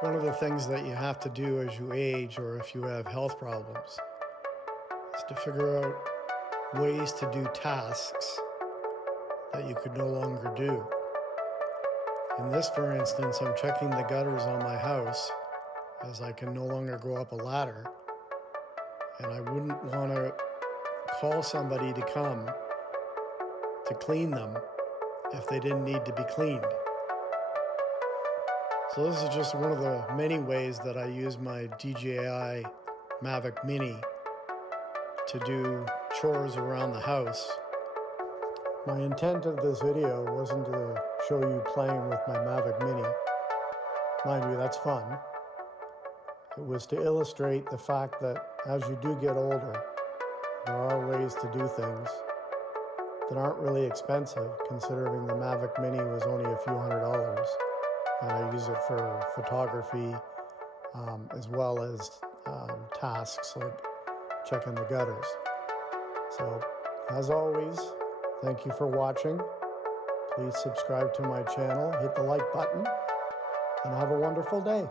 One of the things that you have to do as you age or if you have health problems is to figure out ways to do tasks that you could no longer do. In this, for instance, I'm checking the gutters on my house as I can no longer go up a ladder, and I wouldn't want to call somebody to come to clean them if they didn't need to be cleaned. So this is just one of the many ways that I use my DJI Mavic Mini to do chores around the house. My intent of this video wasn't to show you playing with my Mavic Mini. Mind you, that's fun. It was to illustrate the fact that as you do get older, there are ways to do things that aren't really expensive, considering the Mavic Mini was only a few $100s. And I use it for photography as well as tasks like checking the gutters. So, as always, thank you for watching. Please subscribe to my channel, hit the like button, and have a wonderful day.